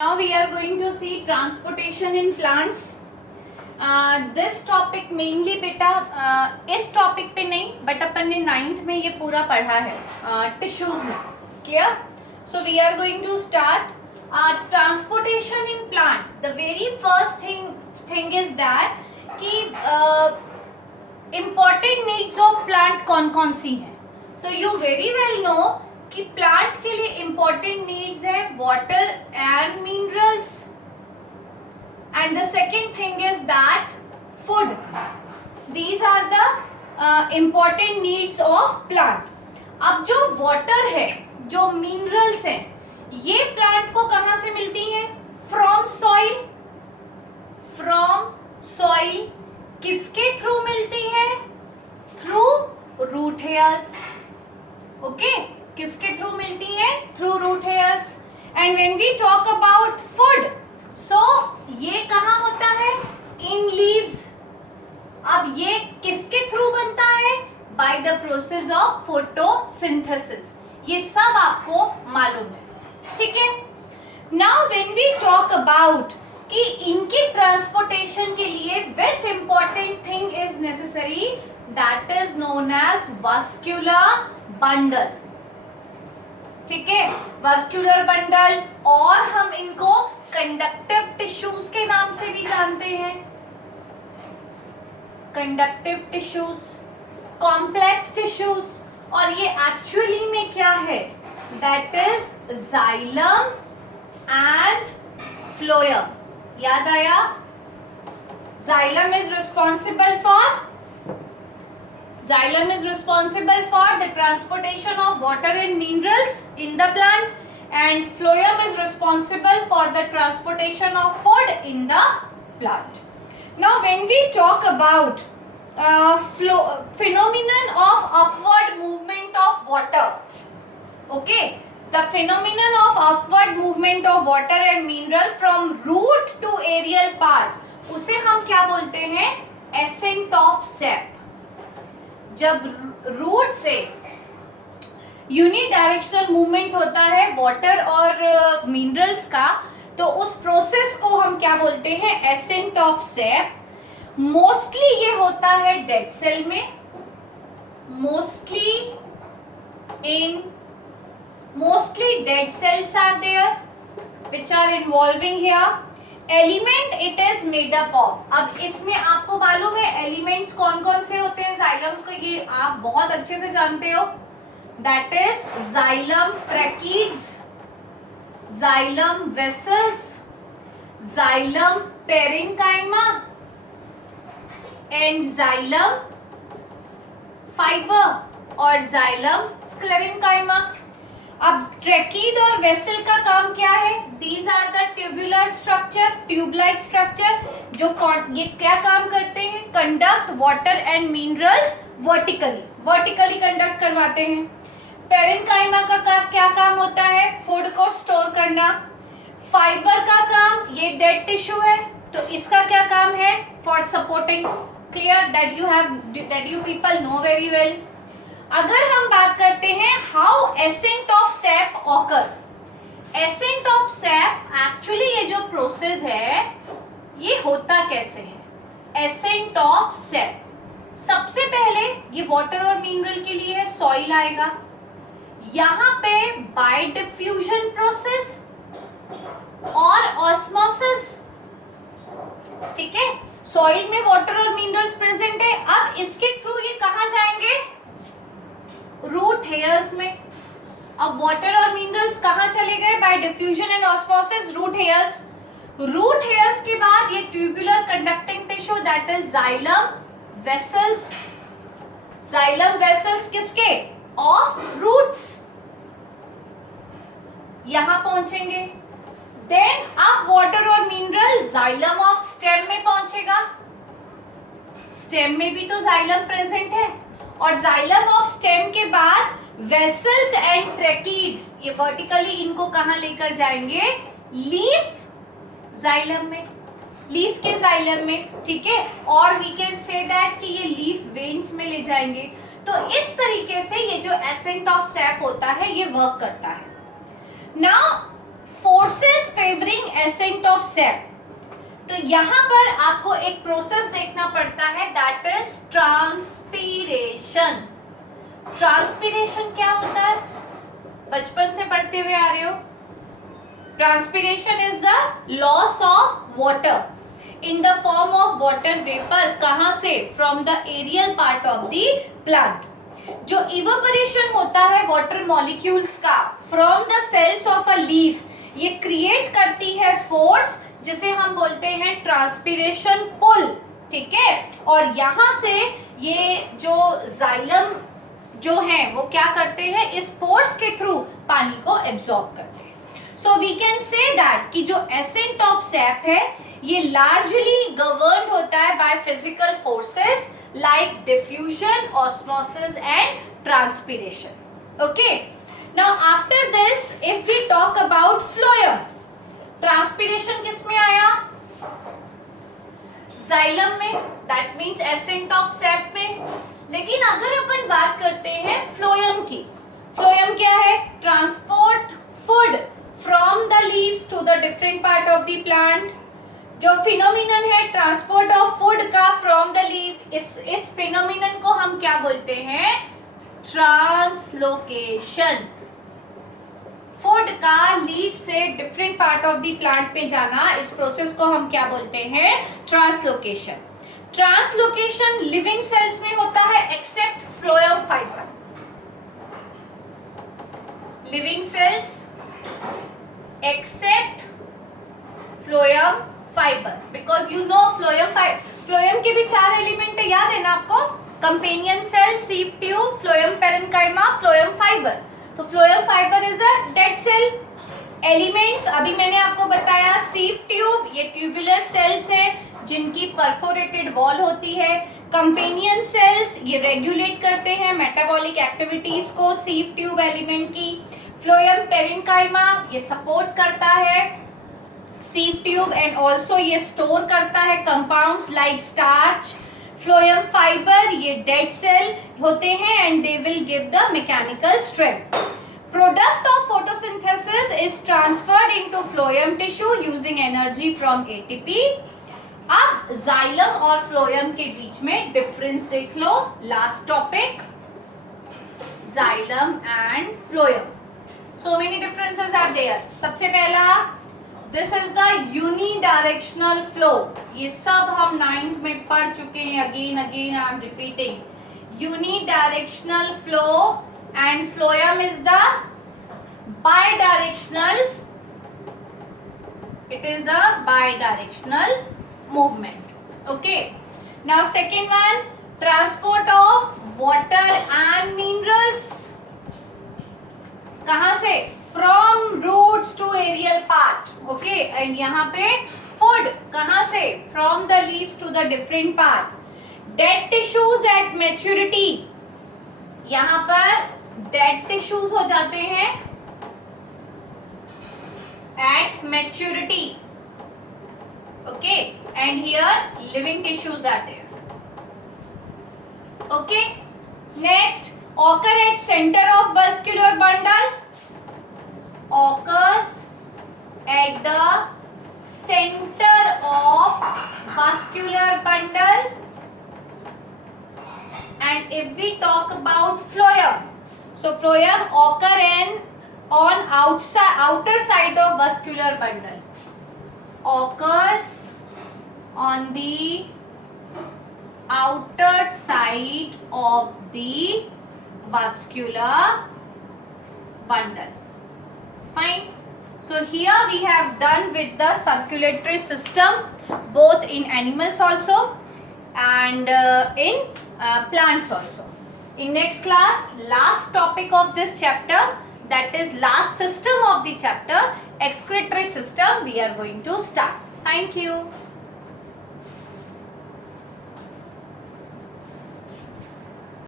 Now we are going to see transportation in plants. This topic mainly बेटा इस topic पे नहीं but अपन ने 9th में ये पूरा पढ़ा है टिश्यूज में. Clear? So we are going to start transportation in plant. The very first thing is that कि इम्पॉर्टेंट नीड्स ऑफ प्लांट कौन कौन सी हैं. तो यू वेरी वेल नो कि प्लांट के लिए इंपॉर्टेंट नीड्स है water and minerals, and the second thing is that food. These are the important needs of plant. अब जो वाटर है, जो मिनरल्स हैं, ये प्लांट को कहां से मिलती हैं? From soil. फ्रॉम सॉइल किसके थ्रू मिलती है? Through root hairs. ओके, किसके थ्रू मिलती है? Through root hairs. And when we talk about food, so ये कहाँ होता है? In leaves. अब ये किसके थ्रू बनता है? By the process of photosynthesis. ये सब आपको मालूम है, ठीक है. Now when we talk about कि इनके ट्रांसपोर्टेशन के लिए which important thing is necessary, that is known as vascular bundle. ठीक है, वास्कुलर बंडल, और हम इनको कंडक्टिव टिश्यूज के नाम से भी जानते हैं. Conductive tissues, complex tissues. और ये एक्चुअली में क्या है? That is xylem and phloem. याद आया? Xylem is responsible for the transportation of water and minerals in the plant, and phloem is responsible for the transportation of food in the plant. Now when we talk about phenomenon of upward movement of water, okay, the phenomenon of upward movement of water and mineral from root to aerial part, उसे हम क्या बोलते हैं? ascent of sap. जब root से unidirectional movement होता है water और मिनरल्स का, तो उस प्रोसेस को हम क्या बोलते हैं? Ascent of SAP. मोस्टली ये होता है डेड सेल में. Mostly dead cells are there which are involving here. Element it is made up of. अब इसमें आपको मालूम है एलिमेंट्स कौन कौन से होते हैं जाइलम को, ये आप बहुत अच्छे से जानते हो. That is xylem tracheids, xylem vessels, xylem parenchyma and xylem fibre और जाइलम स्क्लेरेन्काइमा. अब ट्रैकीड और वेसल का काम क्या है? These are the tubular structure, tube like structure, जो ये क्या काम करते हैं? Conduct water and minerals vertically conduct करवाते हैं. पेरेन्काइमा का क्या काम होता है? फूड को स्टोर करना. फाइबर का काम, ये डेड टिश्यू है तो इसका क्या काम है? For supporting. Clear? That you people know very well. अगर हम बात करते हैं how ascent of SAP occur. Ascent of SAP, actually ये जो प्रोसेस है ये होता कैसे है? एसेंट ऑफ सैप, सबसे पहले ये वाटर और मिनरल के लिए है, सॉइल आएगा. यहाँ पे बाय डिफ्यूजन प्रोसेस और ऑस्मोसिस. ठीक है, सॉइल में वाटर और मिनरल्स प्रेजेंट है. अब इसके थ्रू ये कहाँ जाएंगे? रूट हेयर्स में. अब वाटर और मिनरल्स कहाँ चले गए? By diffusion and osmosis root hairs. Root hairs के बाद ये tubular conducting tissue that is xylem vessels. Xylem vessels किसके? Of roots. यहां पहुंचेंगे. देन अब वाटर और मिनरल जाइलम ऑफ स्टेम में पहुंचेगा. स्टेम में भी तो जाइलम प्रेजेंट है. और जाइलम ऑफ स्टेम के बाद वेसल्स एंड ट्रैकीड्स, ये वर्टिकली इनको कहां लेकर जाएंगे? लीफ जाइलम में, लीफ के जाइलम में. ठीक है, और वी कैन से दैट कि ये लीफ वेन्स में ले जाएंगे. तो इस तरीके से ये जो एसेंट ऑफ सैप होता है ये वर्क करता है. Now forces favouring ascent of SAP. तो यहाँ पर आपको एक प्रोसेस देखना पड़ता है, दैट इज ट्रांसपीरेशन। ट्रांसपीरेशन क्या होता है, बचपन से पढ़ते हुए आ रहे हो। Transpiration is the loss of water in the form of water vapour. कहां से? From the aerial part of the plant. जो इवेपोरेशन होता है वाटर मॉलिक्यूल्स का from the cells of a leaf, ये क्रिएट करती है फोर्स जिसे हम बोलते हैं ट्रांसपीरेशन पुल, ठीक है। और यहां से ये जो जाइलम जो है वो क्या करते हैं, इस फोर्स के थ्रू पानी को एब्जॉर्ब करते हैं। So we can say that कि जो एसेंट ऑफ सैप है ये लार्जली गवर्न होता है by physical forces like diffusion, osmosis and transpiration. Okay, now after this if we talk about phloem, transpiration किस में आया? xylem में, that means essence of sap में। लेकिन अगर अपन बात करते हैं phloem की, phloem क्या है? transport food from the leaves to the different part of the plant। जो फिनोमिनन है ट्रांसपोर्ट ऑफ फूड का फ्रॉम द लीफ, इस फिनोमिनन को हम क्या बोलते हैं? ट्रांसलोकेशन। फूड का लीफ से different part of the plant पे जाना, इस प्रोसेस को हम क्या बोलते हैं? ट्रांसलोकेशन। ट्रांसलोकेशन लिविंग सेल्स में होता है except phloem fibre. Living cells except phloem fibre, because you know phloem के भी 4 एलिमेंट है, याद है ना आपको? Companion cell, sieve tube, phloem parenchyma, phloem fibre. तो phloem fibre is a dead cell. Elements अभी मैंने आपको बताया, सीव ट्यूब ये ट्यूबुलर सेल्स हैं जिनकी परफोरेटेड वॉल होती है। कंपेनियन सेल्स ये रेगुलेट करते हैं मेटाबॉलिक एक्टिविटीज को, सीव ट्यूब एलिमेंट की। फ्लोएम पेरेन्काइमा ये सपोर्ट करता है सीव ट्यूब एंड ऑल्सो ये स्टोर करता है compounds like starch. Phloem fibre ये डेड सेल होते हैं and they will give the mechanical strength. Product of photosynthesis is transferred into phloem tissue using energy from ATP. अब xylem और phloem के बीच में डिफरेंस देख लो। Last topic, xylem and phloem. So many differences are there. सबसे पहला, this is the unidirectional flow. ये सब हम 9th में पढ़ चुके हैं, again I am repeating. Unidirectional flow and phloem is the bidirectional, it is the bidirectional movement. Okay, now second one, transport of water and minerals. कहां से? From roots to aerial part. Okay, and यहाँ पे food कहां से? From the leaves to the different part. Dead tissues at maturity. यहाँ पर dead tissues हो जाते हैं at maturity. Okay, and here living tissues are there. Okay, next, occur at center of vascular bundle. Occurs at the center of vascular bundle. And if we talk about phloem, so phloem occur on outer side of vascular bundle. Occurs on the outer side of the vascular bundle. Fine. So here we have done with the circulatory system, both in animals also and in plants also. In next class, last topic of this chapter, that is last system of the chapter, excretory system, we are going to start. Thank you.